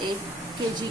1 kg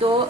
2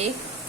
1